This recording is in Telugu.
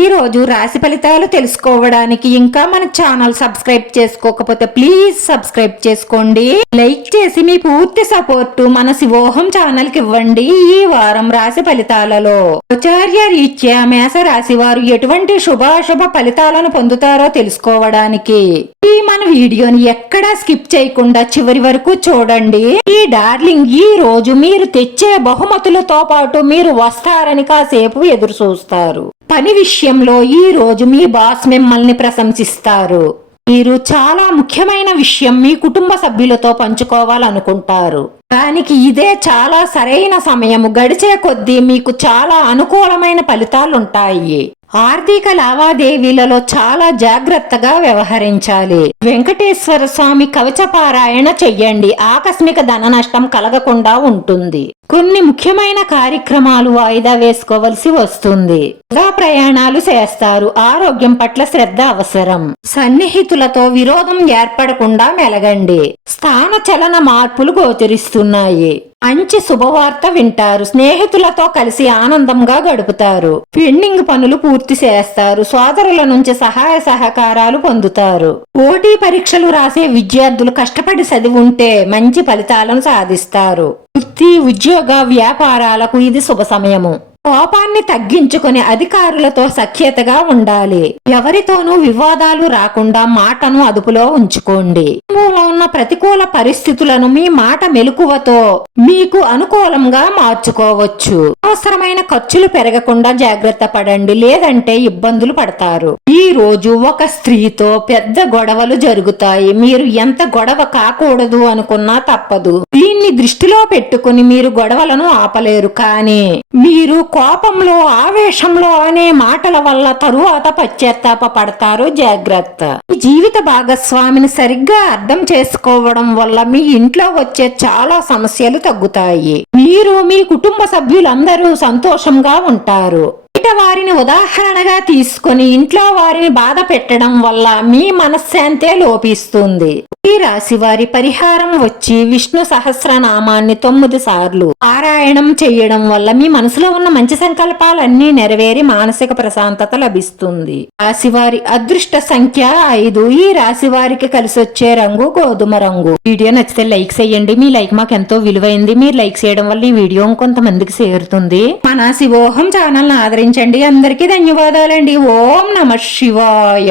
ఈ రోజు రాశి ఫలితాలు తెలుసుకోవడానికి ఇంకా మన ఛానల్ సబ్స్క్రైబ్ చేసుకోకపోతే ప్లీజ్ సబ్స్క్రైబ్ చేసుకోండి. లైక్ చేసి మీ పూర్తి సపోర్టు మన శివోహం ఛానల్కి ఇవ్వండి ఈ వారం రాశి ఫలితాలలో. ఆచార్య రీత్యా మేష రాశి వారు ఎటువంటి శుభాశుభ ఫలితాలను పొందుతారో తెలుసుకోవడానికి ఈ మన వీడియోని ఎక్కడా స్కిప్ చేయకుండా చివరి వరకు చూడండి. ఈ డార్లింగ్ ఈ రోజు మీరు తెచ్చే బహుమతులతో పాటు మీరు వస్తారని కాసేపు ఎదురు చూస్తారు. పని విషయంలో ఈ రోజు మీ బాస్ మిమ్మల్ని ప్రశంసిస్తారు. మీరు చాలా ముఖ్యమైన విషయం మీ కుటుంబ సభ్యులతో పంచుకోవాలనుకుంటారు. దానికి ఇదే చాలా సరైన సమయం గడిచే కొద్దీ మీకు చాలా అనుకూలమైన ఫలితాలుంటాయి. ఆర్థిక లావాదేవీలలో చాలా జాగ్రత్తగా వ్యవహరించాలి. వెంకటేశ్వర స్వామి కవచ పారాయణ చెయ్యండి. ఆకస్మిక ధన నష్టం కలగకుండా ఉంటుంది. కొన్ని ముఖ్యమైన కార్యక్రమాలు వాయిదా వేసుకోవలసి వస్తుంది. వృధా ప్రయాణాలు చేస్తారు. ఆరోగ్యం పట్ల శ్రద్ధ అవసరం. సన్నిహితులతో విరోధం ఏర్పడకుండా మెలగండి. స్థాన చలన మార్పులు గోచరిస్తున్నాయి. మంచి శుభవార్త వింటారు. స్నేహితులతో కలిసి ఆనందంగా గడుపుతారు. పెండింగ్ పనులు పూర్తి చేస్తారు. సోదరుల నుంచి సహాయ సహకారాలు పొందుతారు. పోటీ పరీక్షలు రాసే విద్యార్థులు కష్టపడి చదివి ఉంటే మంచి ఫలితాలను సాధిస్తారు. వృత్తి ఉద్యోగ వ్యాపారాలకు ఇది శుభ సమయము. కోపాన్ని తగ్గించుకుని అధికారులతో సఖ్యతగా ఉండాలి. ఎవరితోనూ వివాదాలు రాకుండా మాటను అదుపులో ఉంచుకోండి. కుటుంబంలో ఉన్న ప్రతికూల పరిస్థితులను మీ మాట మెలకువతో మీకు అనుకూలంగా మార్చుకోవచ్చు. అవసరమైన ఖర్చులు పెరగకుండా జాగ్రత్త పడండి లేదంటే ఇబ్బందులు పడతారు. ఈ రోజు ఒక స్త్రీతో పెద్ద గొడవలు జరుగుతాయి. మీరు ఎంత గొడవ కాకూడదు అనుకున్నా తప్పదు. దీన్ని దృష్టిలో పెట్టుకుని మీరు గొడవలను ఆపలేరు. కానీ మీరు కోపంలో ఆవేశంలో అనే మాటల వల్ల తరువాత పశ్చాత్తాప పడతారు జాగ్రత్త. మీ జీవిత భాగస్వామిని సరిగ్గా అర్థం చేసుకోవడం వల్ల మీ ఇంట్లో వచ్చే చాలా సమస్యలు తగ్గుతాయి. మీరు మీ కుటుంబ సభ్యులందరూ సంతోషంగా ఉంటారు. బయట వారిని ఉదాహరణగా తీసుకొని ఇంట్లో వారిని బాధ పెట్టడం వల్ల మీ మనశ్శాంతే లోపిస్తుంది. ఈ రాశి వారి పరిహారం వచ్చి విష్ణు సహస్రనామాన్ని తొమ్మిది సార్లు పారాయణం చేయడం వల్ల మీ మనసులో ఉన్న మంచి సంకల్పాలన్నీ నెరవేరి మానసిక ప్రశాంతత లభిస్తుంది. రాశి వారి అదృష్ట సంఖ్య ఐదు. ఈ రాశి వారికి కలిసి వచ్చే రంగు గోధుమ రంగు. వీడియో నచ్చితే లైక్ చేయండి. మీ లైక్ మాకు ఎంతో విలువైంది. మీరు లైక్ చేయడం వల్ల ఈ వీడియో కొంతమందికి చేరుతుంది. మన శివోహం ఛానల్ ఆదరించండి. అందరికీ ధన్యవాదాలండి. ఓం నమ శివాయ.